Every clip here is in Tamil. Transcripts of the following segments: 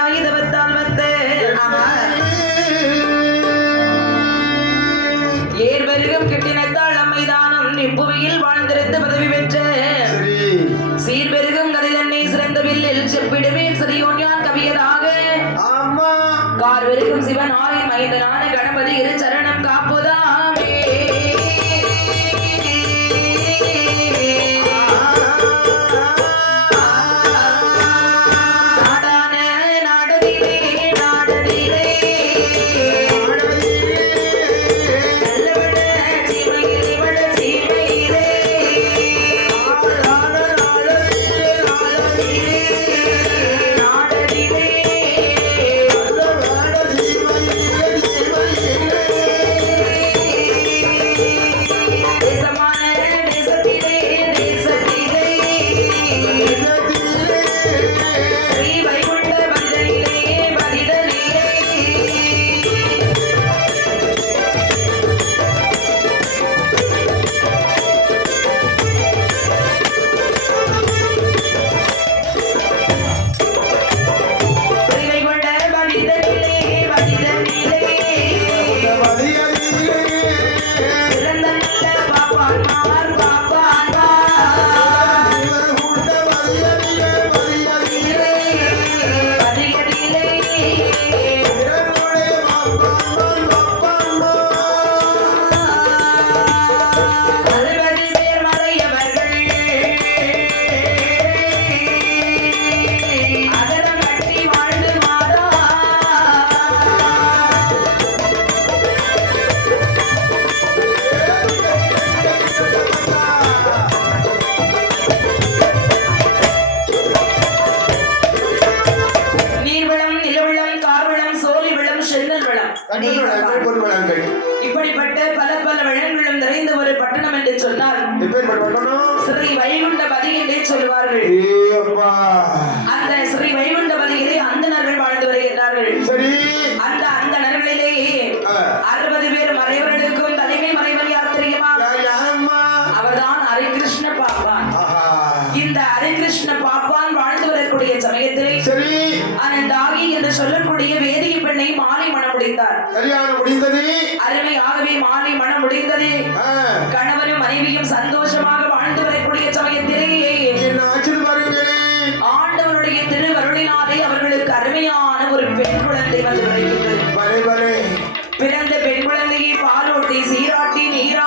ஆயுதவத்தால் வத்த ஏர் வருகம் கட்டினத்தால் அமைதானம் இப்புவையில் வாழ்ந்திருந்து பதவி பெற்ற சீர்வெருகம் கதை தன்னை சிறந்த வில்லில் செப்பிடவே சிறியோன் யார் கவியராக கார் வெறுக்கும் சிவன் ஆலயம் ஐந்தனான கணபதி இரு சரண கல்யாணம் முடிந்தது. அருமை ஆகவே மாலை மனம் முடிந்தது. கணவனும் மனைவியும் சந்தோஷமாக வாழ்ந்து வரக்கூடிய சமயத்திலேயே என்ன ஆச்சு பாருங்க ஆண்டவனுடைய திருவருளினாலே அவர்களுக்கு அருமையான ஒரு பெண் குழந்தை வந்து பிறக்கின்றது. பிறந்த பெண் குழந்தையை பாலோட்டி சீராட்டி நீரா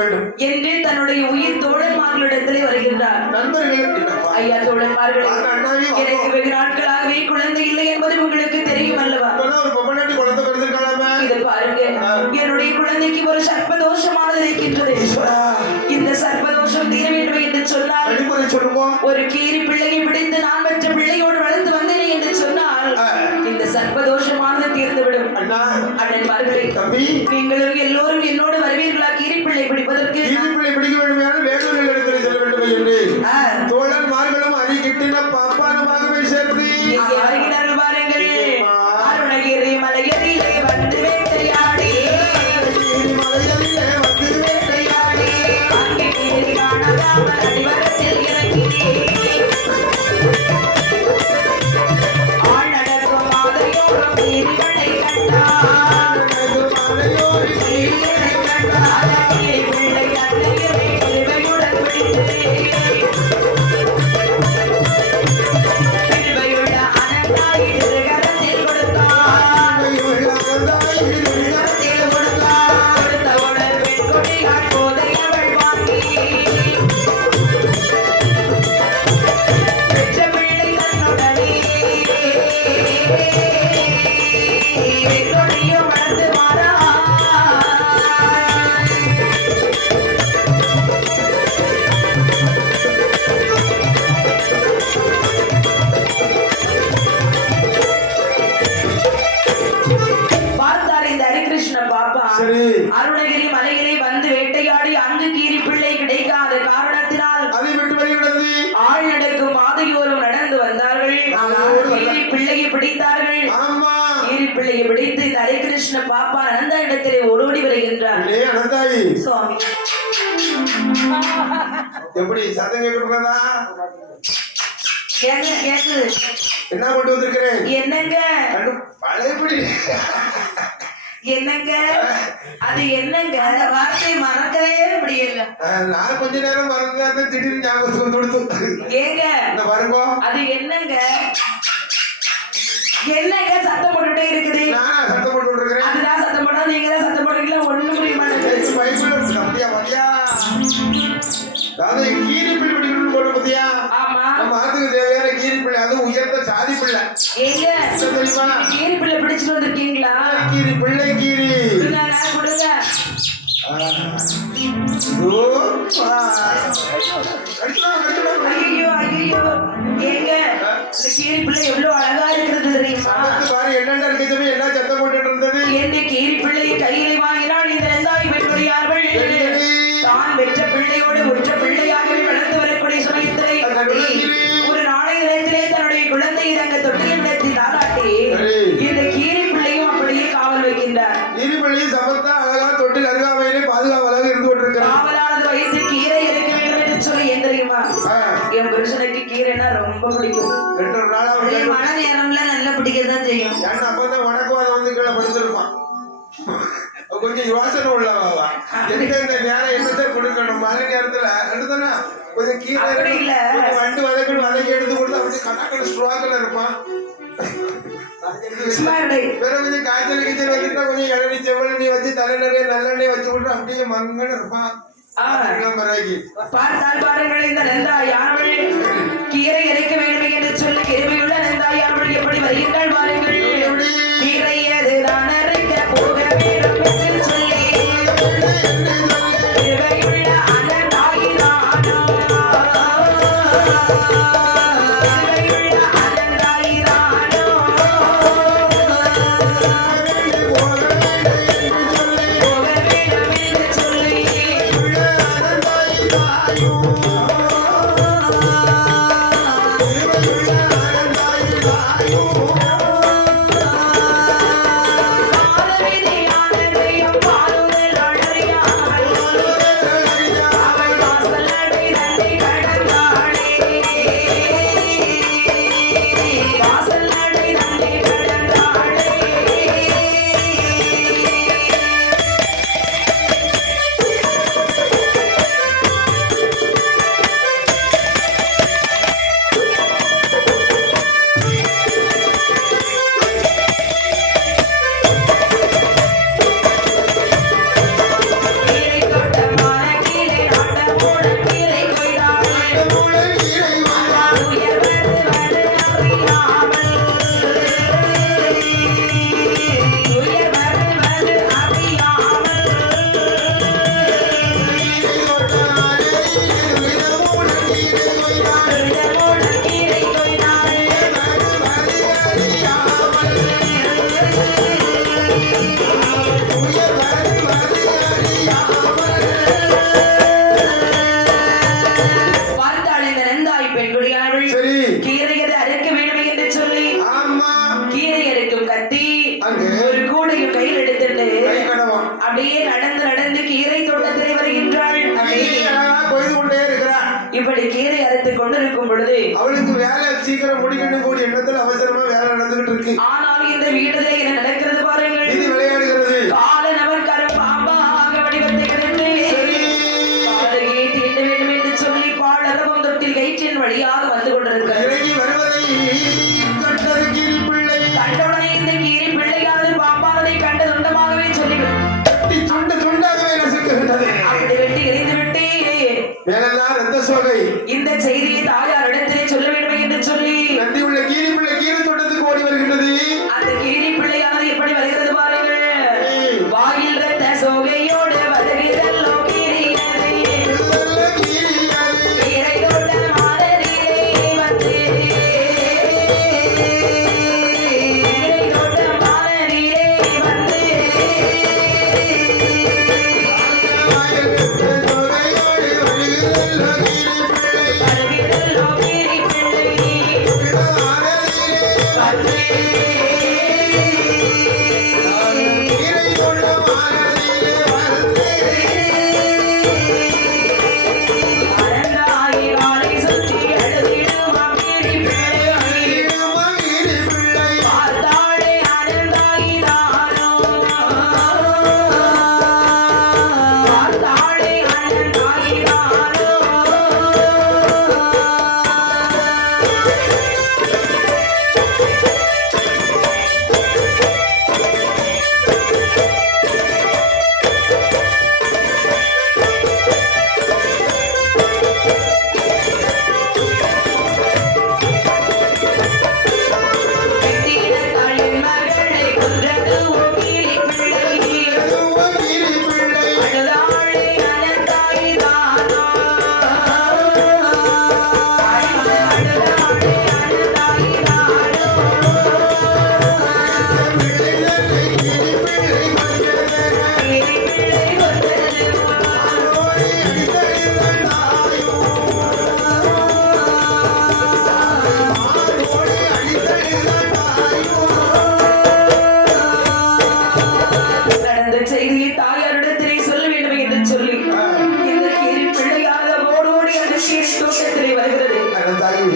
வேண்டும். என்று தன்னுடைய உயிர் தோழன்மார்களிடத்திலே வருகின்றார்? ஐயா வாங்க. எனக்கு வெகு நாட்களாகவே குழந்தை இல்லை என்பது உங்களுக்கு தெரியும் அல்லவா? இது பாருங்க என்னுடைய குழந்தைக்கு ஒரு சர்ப்பதோஷமானது இருக்கின்றது. இந்த சர்ப்பதோஷம் தீர வேண்டும் என்று சொன்னால் ஒரு கீரி பிள்ளையை பிடித்து நான் பிள்ளையை பிடித்து இந்த ஹரிகிருஷ்ண பாப்பா நடந்த இடத்திலே ஓடோடி வருகின்றார். அனந்தாயி. சுவாமி. எப்படி சத்தம் கேட்கிறதா கேக்கு கேக்குது. என்ன கொண்டு வந்திருக்கிறேன்? என்னங்க? பழையபடி. என்னங்க? அது என்னங்க? அந்த வார்த்தை மறக்கவே முடியல. நான் கொஞ்ச நேரம் மறந்தாங்க திடீர்னு ஞாபகத்துக்கு கொடுத்து. ஏங்க? பாருங்க. அது என்னங்க? என்னங்க சத்தம் போட்டுட்டே இருக்குது? நானா சத்தம் போட்டு இருக்கிறேன். அதுதான் சத்தம் போட்டா நீங்க தான் சத்தம் போடுறீங்களா ஒண்ணும் புரிய மாட்டேங்குது. பைபிள் அப்படியா பாத்தியா? அதாவது கீரி பிள்ளை பிடிக்கணும்னு போட்டு பாத்தியா? ஆமா. நம்ம ஆத்துக்கு தேவையான கீரி பிள்ளை அது உயர்ந்த சாதி பிள்ளை. ஏங்க தெரியுமா? கீரி பிள்ளை பிடிச்சிட்டு வந்திருக்கீங்களா? கீரி பிள்ளை கீரி? கொடுங்க நான் கீரி பிள்ளை சமத்தா அழகா தொட்டில் அருகாமையிலே பாதுகாவலாக இருந்து கொண்டிருக்கிறார். காவலானது வயிற்று கீரை இருக்க வேண்டும் என்று சொல்லி ஏன் தெரியுமா? என் புருஷனுக்கு கீரைனா ரொம்ப பிடிக்கும். ரெண்டு நாளா அதே மழை நேரம்ல நல்லா பிடிக்கதான் செய்யும். ஏன்னா அப்பதான் வடக்குவாதம் வந்து கீழே படுத்திருப்பான் கொஞ்சம் யோசனை உள்ளவா எந்த நேரம் என்னத்தை கொடுக்கணும்? மழை நேரத்துல எடுத்தனா கொஞ்சம் கீழே அப்படி இல்ல. சும்மா இரு. வேற கொஞ்சம் காய்ச்சல் கீச்சல் வச்சுட்டா கொஞ்சம் இளநீ செவ்வளி வச்சு தலை நிறைய நல்லெண்ணெய் வச்சு விட்டு அப்படியே மங்கன்னு இருப்பான். பார்த்தால் பாருங்கள் இந்த நெந்தாய் யானவள் கீரை தன்னுடைய கீரை அரைத்துக் கொண்டிருக்கும் பொழுது அவளுக்கு வேலை சீக்கிரம் முடிக்கணும் கூடிய எண்ணத்தில் அவசரமா வேலை நடந்துகிட்டு இருக்கு. ஆனால் இந்த வீடுதே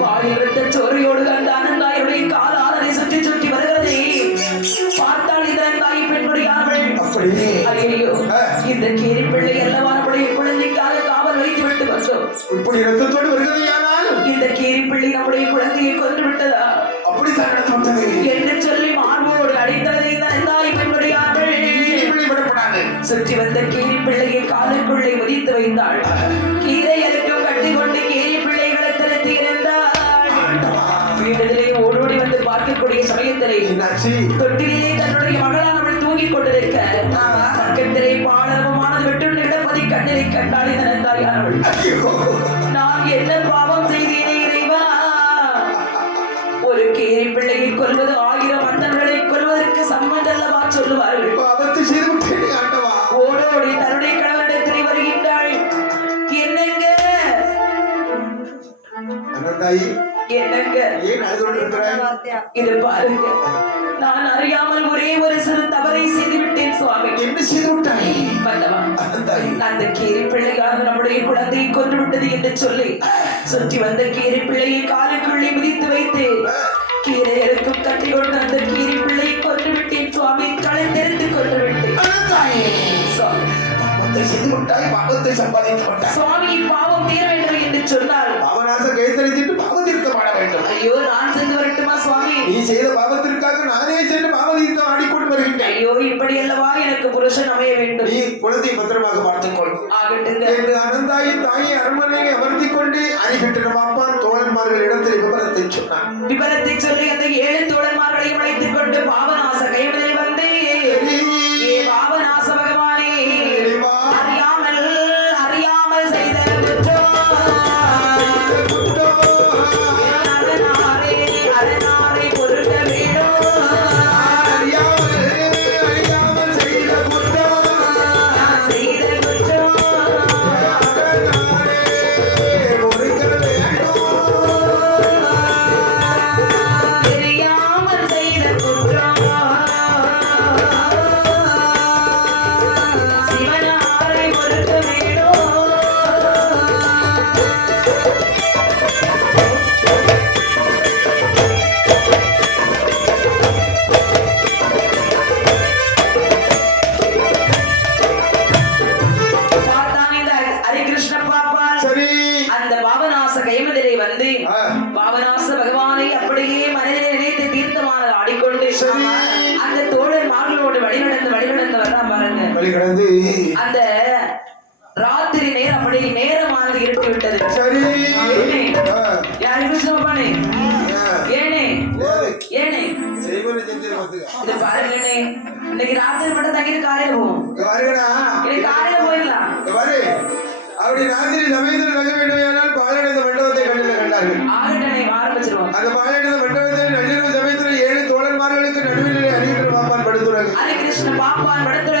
வாயில் இரட்ட சோரியோடு கண்ட அனந்தாயுடைய கால ஆதனை சுற்றி சுற்றி வருகிறது பார்த்தால் இந்த அனந்தாய் பெண்மணியானவள் ஐயோ இந்த கீரி பிள்ளை அல்லவா நம்முடைய குழந்தைக்காக காவல் வைத்து விட்டு வந்தோம் இப்படி இரத்தத்தோடு வருகிறது ஆனால்? இந்த கீரி பிள்ளை நம்முடைய குழந்தையை கொன்று விட்டதா? வந்த கீரி பிள்ளையை காலுக்குள்ளே உதித்து வைத்தாள். என்னாச்சு தொட்டிலே தன்னுடைய மகளான் தூங்கிக் கொண்டிருக்க. பக்கத்திலே பாலரமானது வெட்டுள்ள இடப்பதை கண்ணிலை கண்டாலே நினைந்தாள் அவள். நான் என்ன பாவம் செய்தேனே இறைவா? ஒரு கேரி பிள்ளையை கொள்வது ஆயிரம் மன்னர்களை கொள்வதற்கு சம்மந்தல்லவா சொல்லுவார்கள். பாவத்தை செய்து விட்டேனே வருகின்றாள். என்னங்க? என்னங்க என்னங்க? ஏன் அழுது இது பாருங்க. கொண்டு சேர்ந்து விட்டாய் அந்த கீரி பிள்ளையானது நம்முடைய குழந்தையை கொன்று விட்டது என்று சொல்லி சுற்றி வந்த கீரி பிள்ளையை காலுக்குள்ளே மிதித்து வைத்து கீரையருக்கும் தட்டி கொண்டு அந்த கீரி பிள்ளையை கொன்று விட்டேன் சுவாமி தலை தெரிந்து கொண்டு விட்டேன் பாவத்தை செய்து விட்டாய் பாவத்தை சம்பாதித்து விட்டாய் பகவான் விடுத்து